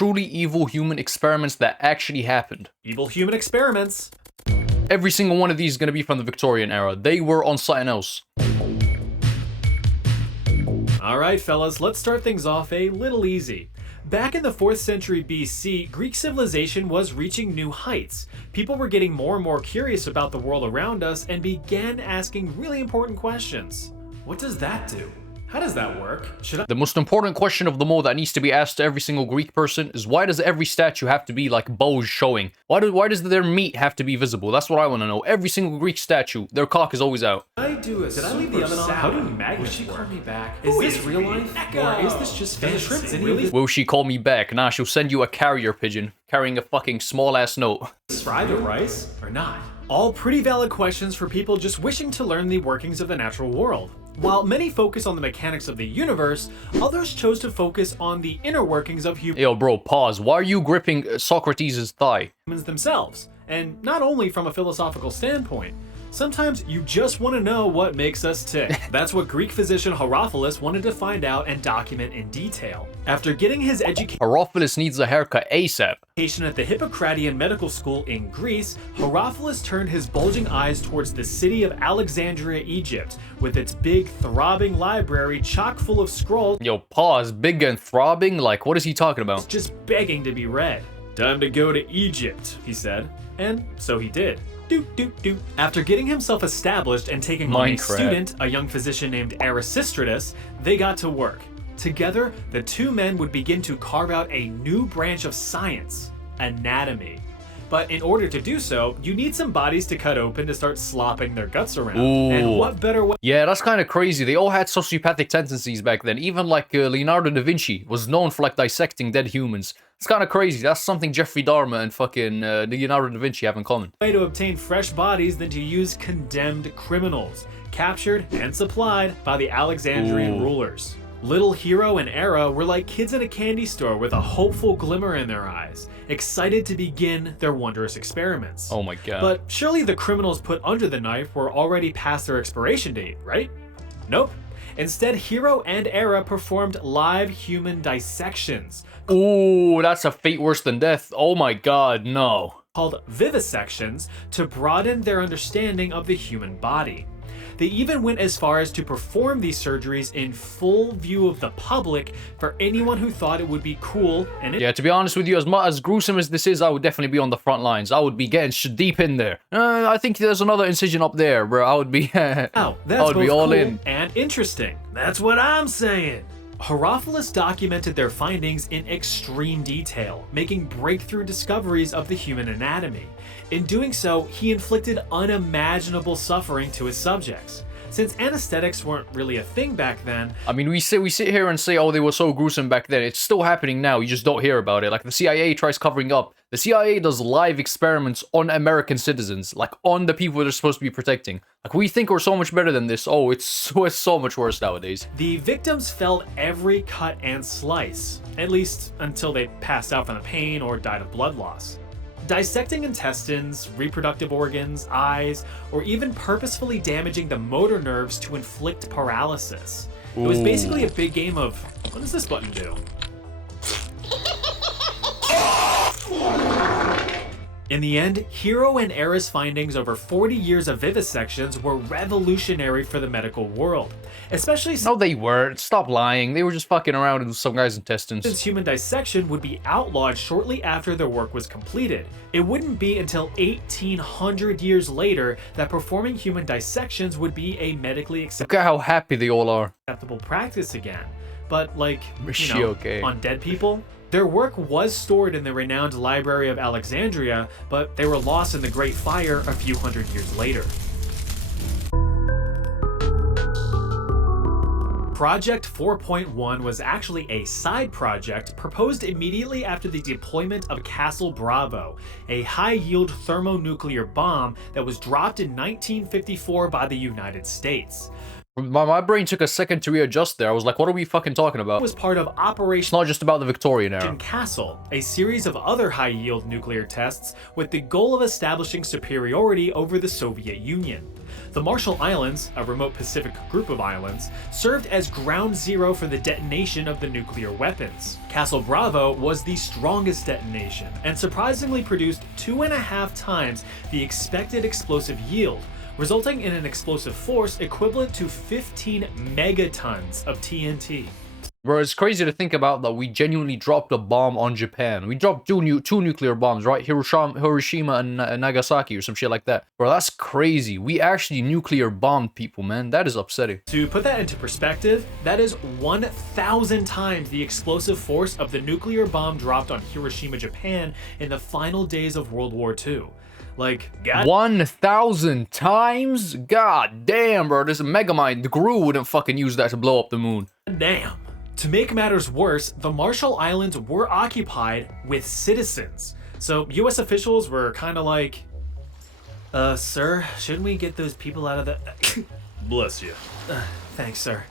truly evil human experiments that actually happened. Evil human experiments. Every single one of these is going to be from the Victorian era. They were on something else. Alright fellas, let's start things off a little easy. Back in the 4th century BC, Greek civilization was reaching new heights. People were getting more and more curious about the world around us and began asking really important questions. What does that do? How does that work? The most important question of them all that needs to be asked to every single Greek person is, why does every statue have to be like bows showing? Why does their meat have to be visible? That's what I want to know. Every single Greek statue, their cock is always out. Did I leave the oven on? How do magnets work? Call me back? Is this real life? Or is this just fantasy? Really? Will she call me back? Nah, she'll send you a carrier pigeon carrying a fucking small ass note. Fry the rice or not? All pretty valid questions for people just wishing to learn the workings of the natural world. While many focus on the mechanics of the universe, others chose to focus on the inner workings of Yo, bro, pause. Why are you gripping Socrates' thigh? humans themselves, and not only from a philosophical standpoint. Sometimes you just want to know what makes us tick. That's what Greek physician Herophilus wanted to find out and document in detail. After getting his Herophilus needs a haircut ASAP. education at the Hippocratean Medical School in Greece, Herophilus turned his bulging eyes towards the city of Alexandria, Egypt, with its big, throbbing library chock full of scrolls. Yo, pause. Big and throbbing? Like, what is he talking about? Just begging to be read. Time to go to Egypt, he said. And so he did. After getting himself established and taking on a student, a young physician named Atrocities, they got to work. Together, the two men would begin to carve out a new branch of science, anatomy. But in order to do so, you need some bodies to cut open to start slopping their guts around. Ooh. And what better way? Yeah, that's kind of crazy. They all had sociopathic tendencies back then. Even like Leonardo da Vinci was known for like dissecting dead humans. It's kind of crazy. That's something Jeffrey Dahmer and fucking Leonardo da Vinci have in common. Way to obtain fresh bodies than to use condemned criminals, captured and supplied by the Alexandrian rulers. Little Hero and Era were like kids in a candy store with a hopeful glimmer in their eyes, excited to begin their wondrous experiments. Oh my god. But surely the criminals put under the knife were already past their expiration date, right? Nope. Instead, Hero and Era performed live human dissections. Ooh, that's a fate worse than death. Oh my god, no. Called vivisections to broaden their understanding of the human body. They even went as far as to perform these surgeries in full view of the public for anyone who thought it would be cool and yeah, to be honest with you, as gruesome as this is, I would definitely be on the front lines. I would be getting deep in there. I think there's another incision up there, bro. I would be oh, that's I would be all cool in. And interesting. That's what I'm saying. Herophilus documented their findings in extreme detail, making breakthrough discoveries of the human anatomy. In doing so, he inflicted unimaginable suffering to his subjects. Since anesthetics weren't really a thing back then. I mean, we sit here and say, oh, they were so gruesome back then. It's still happening now. You just don't hear about it. Like the CIA tries covering up. The CIA does live experiments on American citizens, like on the people they're supposed to be protecting. Like we think we're so much better than this. Oh, it's so much worse nowadays. The victims felt every cut and slice, at least until they passed out from the pain or died of blood loss. Dissecting intestines, reproductive organs, eyes, or even purposefully damaging the motor nerves to inflict paralysis. It was basically a big game of, what does this button do? In the end, Hero and Era's findings over 40 years of vivisections were revolutionary for the medical world. Especially No, they weren't. Stop lying. They were just fucking around with some guy's intestines. since human dissection would be outlawed shortly after their work was completed. It wouldn't be until 1800 years later that performing human dissections would be a medically Look at how happy they all are. acceptable practice again. But like, She you know, okay? on dead people? Their work was stored in the renowned Library of Alexandria, but they were lost in the Great Fire a few hundred years later. Project 4.1 was actually a side project proposed immediately after the deployment of Castle Bravo, a high-yield thermonuclear bomb that was dropped in 1954 by the United States. My brain took a second to readjust there. I was like, what are we fucking talking about? It was part of It's Operation not just about the Victorian era. Castle, a series of other high-yield nuclear tests with the goal of establishing superiority over the Soviet Union. The Marshall Islands, a remote Pacific group of islands, served as ground zero for the detonation of the nuclear weapons. Castle Bravo was the strongest detonation and surprisingly produced 2.5 times the expected explosive yield, resulting in an explosive force equivalent to 15 megatons of TNT. Bro, it's crazy to think about that we genuinely dropped a bomb on Japan. We dropped two nuclear bombs, right? Hiroshima and Nagasaki or some shit like that. Bro, that's crazy. We actually nuclear bombed people, man. That is upsetting. To put that into perspective, that is 1,000 times the explosive force of the nuclear bomb dropped on Hiroshima, Japan in the final days of World War II. Like, God 1,000 times? God damn, bro. This Megamind, the Gru wouldn't fucking use that to blow up the moon. damn. To make matters worse, the Marshall Islands were occupied with citizens. So US officials were kind of like, sir, shouldn't we get those people out of the... Bless you. Thanks, sir.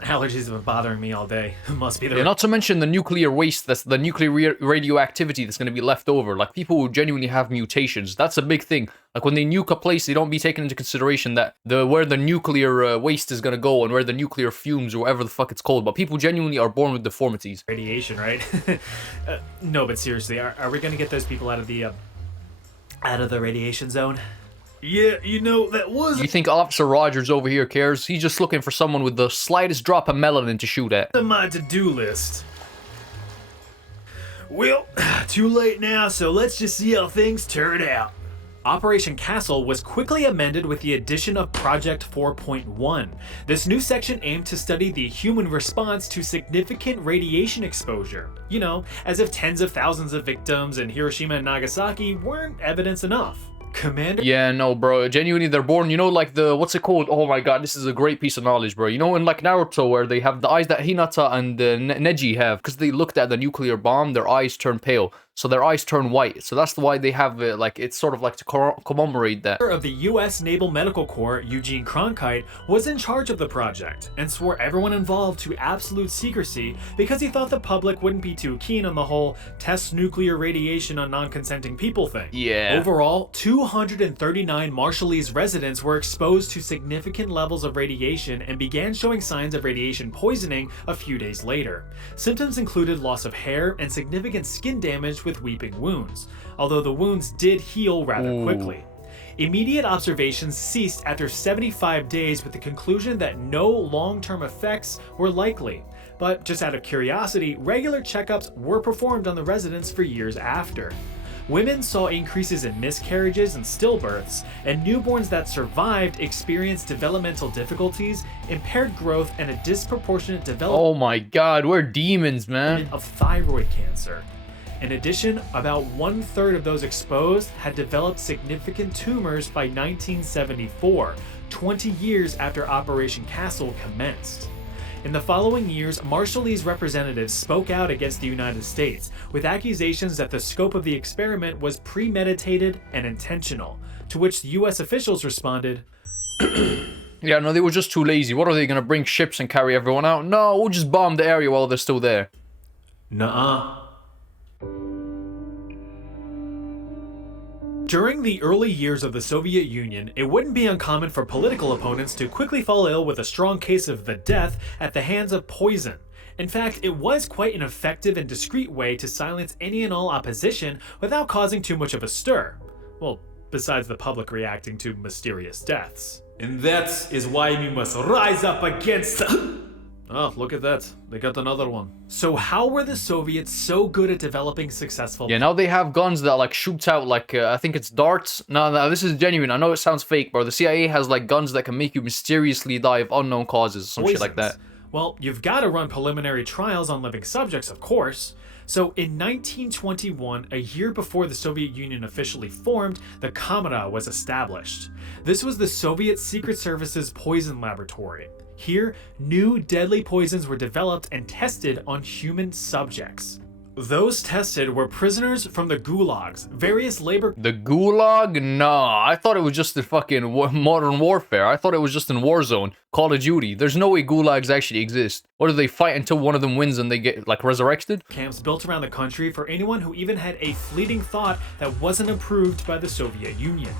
Allergies have been bothering me all day. Must be the... Yeah, not to mention the nuclear waste, that's the nuclear radioactivity that's going to be left over. Like, people who genuinely have mutations, that's a big thing. Like, when they nuke a place, they don't be taking into consideration that where the nuclear waste is going to go and where the nuclear fumes or whatever the fuck it's called. But people genuinely are born with deformities. Radiation, right? No, but seriously, are we going to get those people out of the radiation zone? Yeah, you know, that was You think Officer Rogers over here cares? He's just looking for someone with the slightest drop of melanin to shoot at. on my to-do list. Well, too late now, so let's just see how things turn out. Operation Castle was quickly amended with the addition of Project 4.1. This new section aimed to study the human response to significant radiation exposure. You know, as if tens of thousands of victims in Hiroshima and Nagasaki weren't evidence enough. Commander... Yeah, no, bro. Genuinely, they're born, you know, like the, what's it called? Oh my god, this is a great piece of knowledge, bro. You know, in like Naruto, where they have the eyes that Hinata and Neji have, because they looked at the nuclear bomb, their eyes turn pale. So their eyes turn white. So that's why they have, like, it's sort of like to commemorate that. Of the U.S. Naval Medical Corps, Eugene Cronkite, was in charge of the project and swore everyone involved to absolute secrecy because he thought the public wouldn't be too keen on the whole test nuclear radiation on non-consenting people thing. Yeah. Overall, 239 Marshallese residents were exposed to significant levels of radiation and began showing signs of radiation poisoning a few days later. Symptoms included loss of hair and significant skin damage with weeping wounds, although the wounds did heal rather quickly. Immediate observations ceased after 75 days with the conclusion that no long-term effects were likely. But just out of curiosity, regular checkups were performed on the residents for years after. Women saw increases in miscarriages and stillbirths, and newborns that survived experienced developmental difficulties, impaired growth, and a disproportionate development Oh my god, we're demons, man. of thyroid cancer. In addition, about 1/3 of those exposed had developed significant tumors by 1974, 20 years after Operation Castle commenced. In the following years, Marshallese representatives spoke out against the United States, with accusations that the scope of the experiment was premeditated and intentional, to which the US officials responded, Yeah, no, they were just too lazy. What are they gonna bring ships and carry everyone out? No, we'll just bomb the area while they're still there. "Nuh-uh." During the early years of the Soviet Union, it wouldn't be uncommon for political opponents to quickly fall ill with a strong case of the death at the hands of poison. In fact, it was quite an effective and discreet way to silence any and all opposition without causing too much of a stir. Well, besides the public reacting to mysterious deaths. And that is why we must rise up against... Oh, look at that. They got another one. So how were the Soviets so good at developing successful... Yeah, now they have guns that, like, shoots out, like, I think it's darts. No, this is genuine. I know it sounds fake, bro. The CIA has, like, guns that can make you mysteriously die of unknown causes, some shit like that. Well, you've got to run preliminary trials on living subjects, of course. So in 1921, a year before the Soviet Union officially formed, the Kamera was established. This was the Soviet Secret Service's poison laboratory. Here, new deadly poisons were developed and tested on human subjects. Those tested were prisoners from the gulags, various labor The Gulag? Nah, I thought it was just the fucking modern warfare. I thought it was just in Warzone, Call of Duty. There's no way Gulags actually exist. What do they fight until one of them wins and they get, like, resurrected? camps built around the country for anyone who even had a fleeting thought that wasn't approved by the Soviet Union.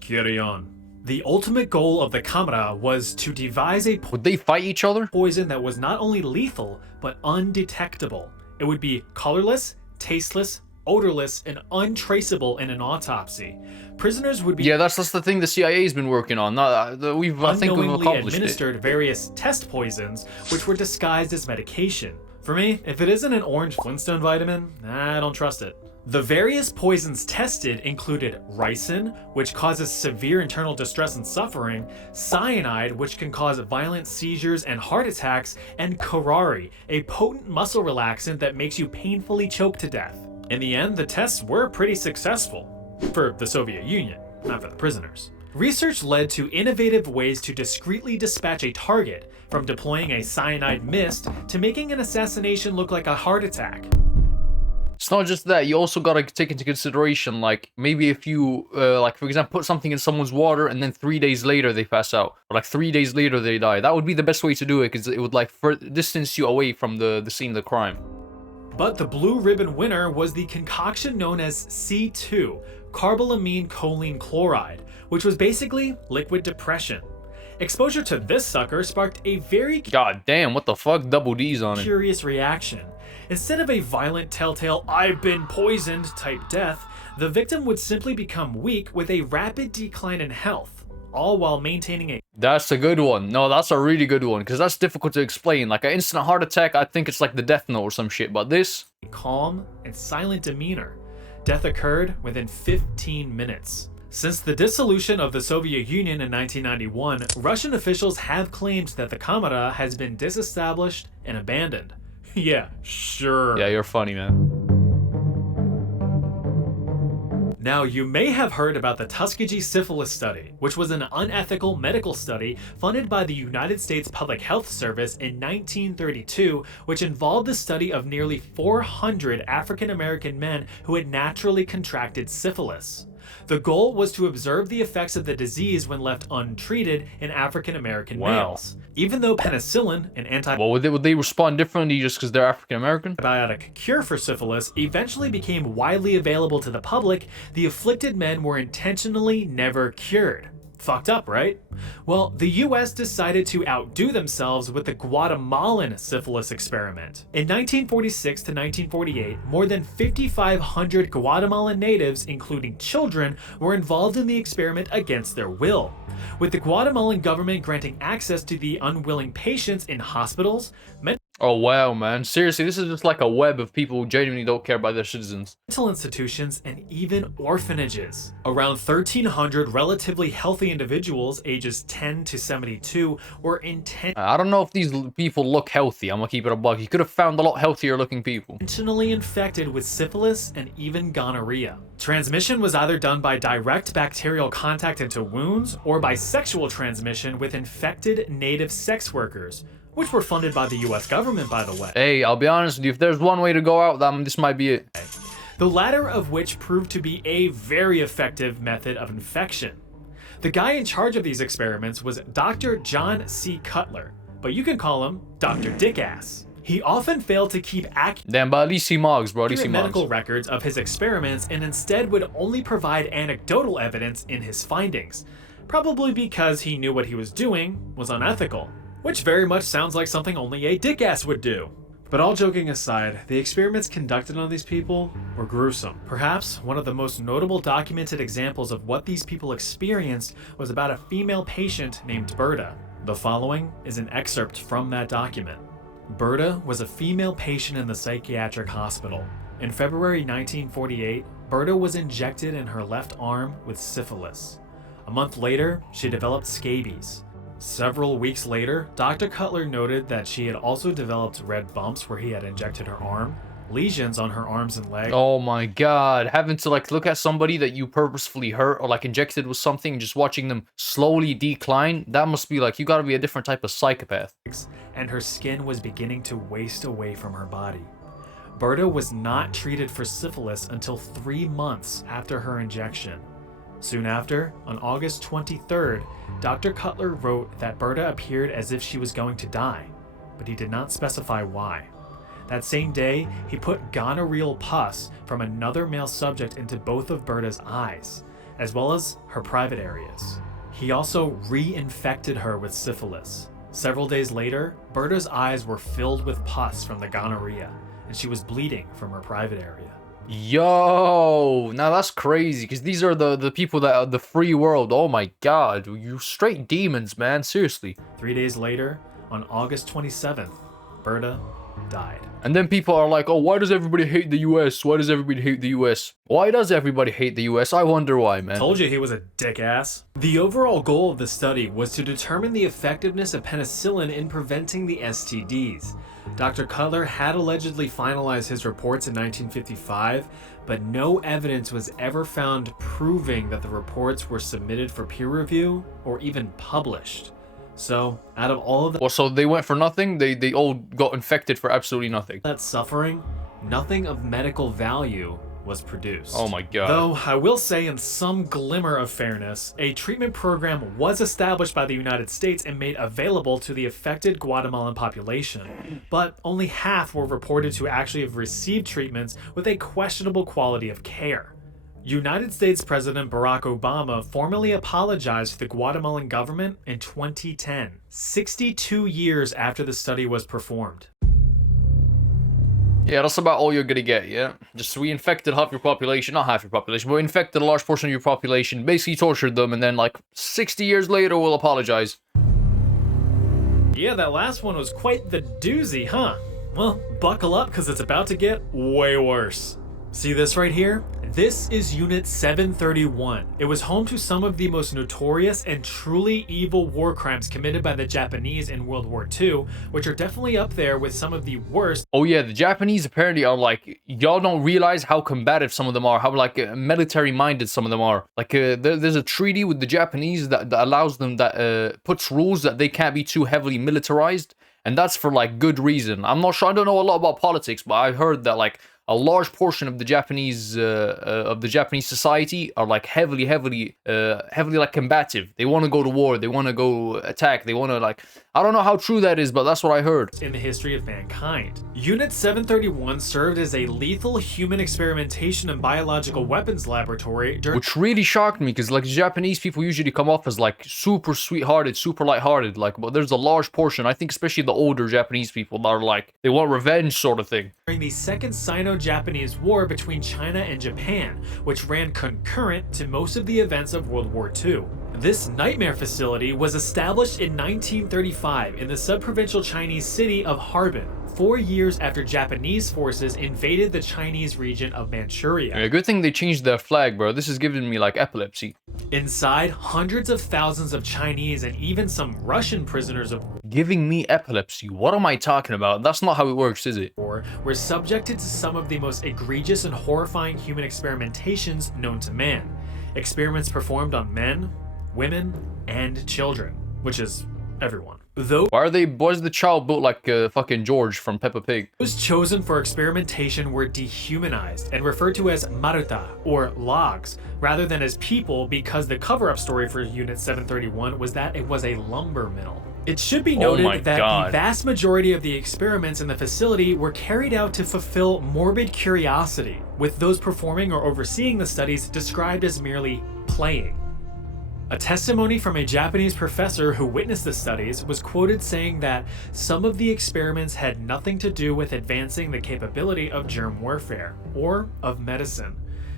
Carry on. The ultimate goal of the Kamera was to devise a Would they fight each other? poison that was not only lethal, but undetectable. It would be colorless, tasteless, odorless, and untraceable in an autopsy. Prisoners would be Yeah, that's the thing the CIA's been working on. I think we've unknowingly accomplished it. administered various test poisons, which were disguised as medication. For me, if it isn't an orange Flintstone vitamin, I don't trust it. The various poisons tested included ricin, which causes severe internal distress and suffering, cyanide, which can cause violent seizures and heart attacks, and curare, a potent muscle relaxant that makes you painfully choke to death. In the end, the tests were pretty successful. For the Soviet Union, not for the prisoners. Research led to innovative ways to discreetly dispatch a target, from deploying a cyanide mist to making an assassination look like a heart attack. It's not just that, you also gotta take into consideration, like, maybe if you, like, for example, put something in someone's water and then 3 days later they pass out, or like 3 days later they die. That would be the best way to do it, because it would, like, distance you away from the scene of the crime. But the blue ribbon winner was the concoction known as C2, carbolamine choline chloride, which was basically liquid depression. Exposure to this sucker sparked a very God damn, what the fuck? Double D's on it. curious reaction. Instead of a violent telltale "I've been poisoned" type death, the victim would simply become weak with a rapid decline in health, all while maintaining a That's a good one. No, that's a really good one, because that's difficult to explain. Like, an instant heart attack, I think it's like the Death Note or some shit, but this... calm and silent demeanor. Death occurred within 15 minutes. Since the dissolution of the Soviet Union in 1991, Russian officials have claimed that the Kamera has been disestablished and abandoned. Yeah, sure. Yeah, you're funny, man. Now, you may have heard about the Tuskegee syphilis study, which was an unethical medical study funded by the United States Public Health Service in 1932, which involved the study of nearly 400 African American men who had naturally contracted syphilis. The goal was to observe the effects of the disease when left untreated in African American males. Even though penicillin, an Well, would they respond differently just because they're African American? antibiotic cure for syphilis eventually became widely available to the public, the afflicted men were intentionally never cured. Fucked up, right? Well, the US decided to outdo themselves with the Guatemalan syphilis experiment. In 1946 to 1948, more than 5,500 Guatemalan natives, including children, were involved in the experiment against their will, with the Guatemalan government granting access to the unwilling patients in hospitals, Oh, wow, man. Seriously, this is just like a web of people who genuinely don't care about their citizens. mental institutions, and even orphanages. Around 1,300 relatively healthy individuals ages 10 to 72 were I don't know if these people look healthy. I'm gonna keep it a buck. You could have found a lot healthier looking people. intentionally infected with syphilis and even gonorrhea. Transmission was either done by direct bacterial contact into wounds or by sexual transmission with infected native sex workers, which were funded by the US government, by the way. Hey, I'll be honest with you. If there's one way to go out, this might be it. The latter of which proved to be a very effective method of infection. The guy in charge of these experiments was Dr. John C. Cutler, but you can call him Dr. Dickass. He often failed to keep Damn, but at least he mugs, bro. At least he accurate mugs. medical records of his experiments and instead would only provide anecdotal evidence in his findings, probably because he knew what he was doing was unethical, which very much sounds like something only a dickass would do. But all joking aside, the experiments conducted on these people were gruesome. Perhaps one of the most notable documented examples of what these people experienced was about a female patient named Berta. The following is an excerpt from that document. Berta was a female patient in the psychiatric hospital. In February 1948, Berta was injected in her left arm with syphilis. A month later, she developed scabies. Several weeks later, Dr. Cutler noted that she had also developed red bumps where he had injected her arm, lesions on her arms and legs. Oh my god. Having to, like, look at somebody that you purposefully hurt or, like, injected with something, just watching them slowly decline, that must be, like, you gotta be a different type of psychopath. And her skin was beginning to waste away from her body. Berta was not treated for syphilis until 3 months after her injection. Soon after, on August 23rd, Dr. Cutler wrote that Berta appeared as if she was going to die, but he did not specify why. That same day, he put gonorrheal pus from another male subject into both of Berta's eyes, as well as her private areas. He also reinfected her with syphilis. Several days later, Berta's eyes were filled with pus from the gonorrhea, and she was bleeding from her private area. Yo, now that's crazy, because these are the people that are the free world. Oh my god, you straight demons, man, seriously. 3 days later, on August 27th, Berta died. And then people are like, oh, why does everybody hate the US? Why does everybody hate the US? Why does everybody hate the US? I wonder why, man. Told you he was a dick ass. The overall goal of the study was to determine the effectiveness of penicillin in preventing the STDs. Dr. Cutler had allegedly finalized his reports in 1955, but no evidence was ever found proving that the reports were submitted for peer review or even published. So, out of all of Well, so they went for nothing? They all got infected for absolutely nothing. that suffering, nothing of medical value was produced. Oh my god. Though I will say, in some glimmer of fairness, a treatment program was established by the United States and made available to the affected Guatemalan population, but only half were reported to actually have received treatments with a questionable quality of care. United States President Barack Obama formally apologized to the Guatemalan government in 2010, 62 years after the study was performed. Yeah, that's about all you're gonna get, yeah? Just we infected half your population, not half your population, but we infected a large portion of your population, basically tortured them, and then like 60 years later we'll apologize. Yeah, that last one was quite the doozy, huh? Well, buckle up, because it's about to get way worse. See this right here? This is Unit 731. It was home to some of the most notorious and truly evil war crimes committed by the Japanese in World War II, which are definitely up there with some of the worst. Oh yeah, the Japanese apparently are like, y'all don't realize how combative some of them are, how like military-minded some of them are. Like there's a treaty with the Japanese that allows them, that puts rules that they can't be too heavily militarized, and that's for like good reason. I'm not sure, I don't know a lot about politics, but I heard that like a large portion of the Japanese society are like heavily like combative. They want to go to war. They want to go attack. They want to like, I don't know how true that is, but that's what I heard. In the history of mankind. Unit 731 served as a lethal human experimentation and biological weapons laboratory during— Which really shocked me, because like Japanese people usually come off as like super sweethearted, super lighthearted, like, but there's a large portion, I think especially the older Japanese people, that are like, they want revenge sort of thing. during the Second Sino-Japanese War between China and Japan, which ran concurrent to most of the events of World War II. This nightmare facility was established in 1935 in the sub-provincial Chinese city of Harbin, 4 years after Japanese forces invaded the Chinese region of Manchuria. Yeah, good thing they changed their flag, bro. This is giving me like epilepsy. Inside, hundreds of thousands of Chinese and even some Russian prisoners of Giving me epilepsy? What am I talking about? That's not how it works, is it? war were subjected to some of the most egregious and horrifying human experimentations known to man. Experiments performed on men, women, and children, which is everyone. Those Why is the child built like fucking George from Peppa Pig? chosen for experimentation were dehumanized and referred to as maruta, or logs, rather than as people, because the cover-up story for Unit 731 was that it was a lumber mill. It should be Oh my noted that God. the vast majority of the experiments in the facility were carried out to fulfill morbid curiosity, with those performing or overseeing the studies described as merely playing. A testimony from a Japanese professor who witnessed the studies was quoted saying that some of the experiments had nothing to do with advancing the capability of germ warfare or of medicine.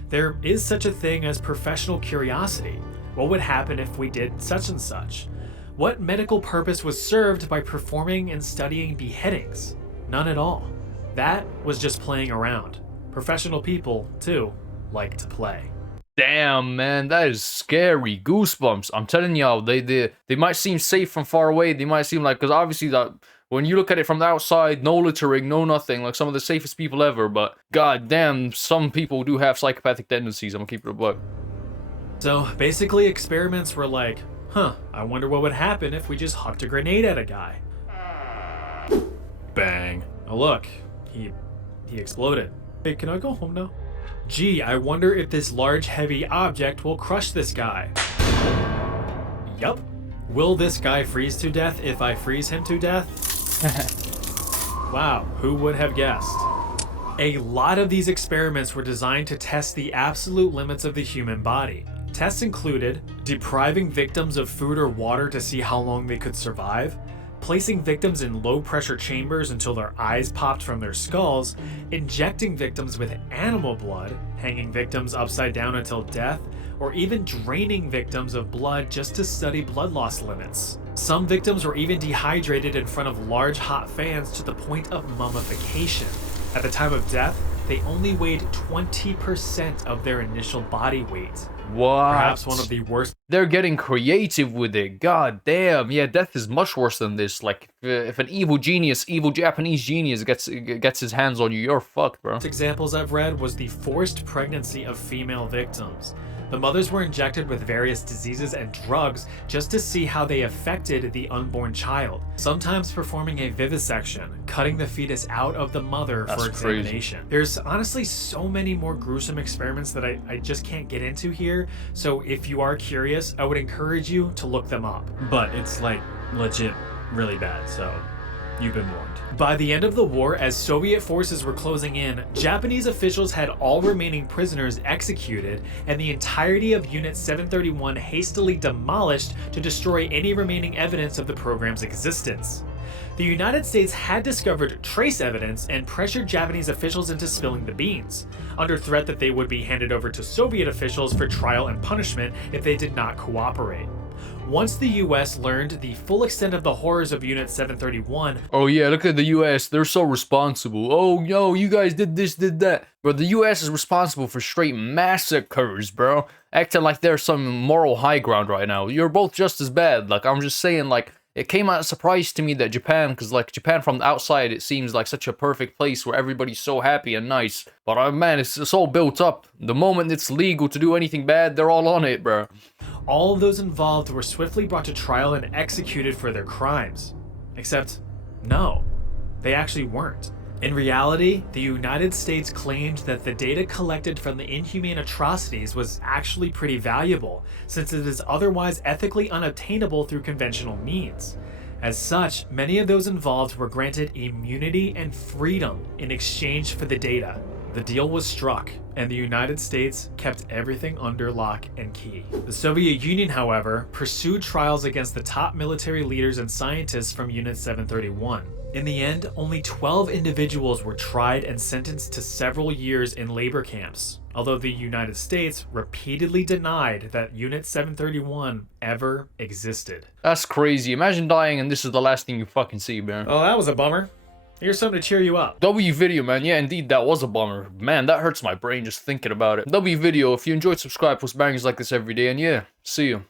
There is such a thing as professional curiosity. What would happen if we did such and such? What medical purpose was served by performing and studying beheadings? None at all. That was just playing around. Professional people, too, like to play. Damn, man, that is scary. Goosebumps. I'm telling y'all, they might seem safe from far away. They might seem like, because obviously that when you look at it from the outside, no littering, no nothing, like some of the safest people ever. But god damn, some people do have psychopathic tendencies. I'm gonna keep it a buck. So basically, experiments were like, I wonder what would happen if we just hucked a grenade at a guy. Bang. Oh look, he he exploded. Hey, can I go home now? Gee, I wonder if this large, heavy object will crush this guy. Yup. Will this guy freeze to death if I freeze him to death? Wow, who would have guessed? A lot of these experiments were designed to test the absolute limits of the human body. Tests included depriving victims of food or water to see how long they could survive, placing victims in low-pressure chambers until their eyes popped from their skulls, injecting victims with animal blood, hanging victims upside down until death, or even draining victims of blood just to study blood loss limits. Some victims were even dehydrated in front of large hot fans to the point of mummification. At the time of death, they only weighed 20% of their initial body weight. What? Perhaps one of the worst. They're getting creative with it. God damn. Yeah, death is much worse than this. Like, if an evil Japanese genius gets his hands on you, you're fucked, bro. Examples I've read was the forced pregnancy of female victims. The mothers were injected with various diseases and drugs just to see how they affected the unborn child, sometimes performing a vivisection, cutting the fetus out of the mother for examination. Crazy. There's honestly so many more gruesome experiments that I just can't get into here, so if you are curious, I would encourage you to look them up. But it's like legit really bad, so you've been warned. By the end of the war, as Soviet forces were closing in, Japanese officials had all remaining prisoners executed and the entirety of Unit 731 hastily demolished to destroy any remaining evidence of the program's existence. The United States had discovered trace evidence and pressured Japanese officials into spilling the beans, under threat that they would be handed over to Soviet officials for trial and punishment if they did not cooperate. Once the US learned the full extent of the horrors of Unit 731... Oh yeah, look at the US, they're so responsible. Oh, yo, you guys did this, did that. But the US is responsible for straight massacres, bro. Acting like there's some moral high ground right now. You're both just as bad. Like, I'm just saying, like, it came as a surprise to me that Japan, because, like, Japan from the outside, it seems like such a perfect place where everybody's so happy and nice. But, man, it's all built up. The moment it's legal to do anything bad, they're all on it, bro. All of those involved were swiftly brought to trial and executed for their crimes. Except, no, they actually weren't. In reality, the United States claimed that the data collected from the inhumane atrocities was actually pretty valuable, since it is otherwise ethically unobtainable through conventional means. As such, many of those involved were granted immunity and freedom in exchange for the data. The deal was struck, and the United States kept everything under lock and key. The Soviet Union, however, pursued trials against the top military leaders and scientists from Unit 731. In the end, only 12 individuals were tried and sentenced to several years in labor camps, although the United States repeatedly denied that Unit 731 ever existed. That's crazy. Imagine dying and this is the last thing you fucking see, man. Oh, that was a bummer. Here's something to cheer you up. W video, man. Yeah, indeed, that was a bummer. Man, that hurts my brain just thinking about it. W video, if you enjoyed, subscribe, post bangers like this every day, and yeah, see you.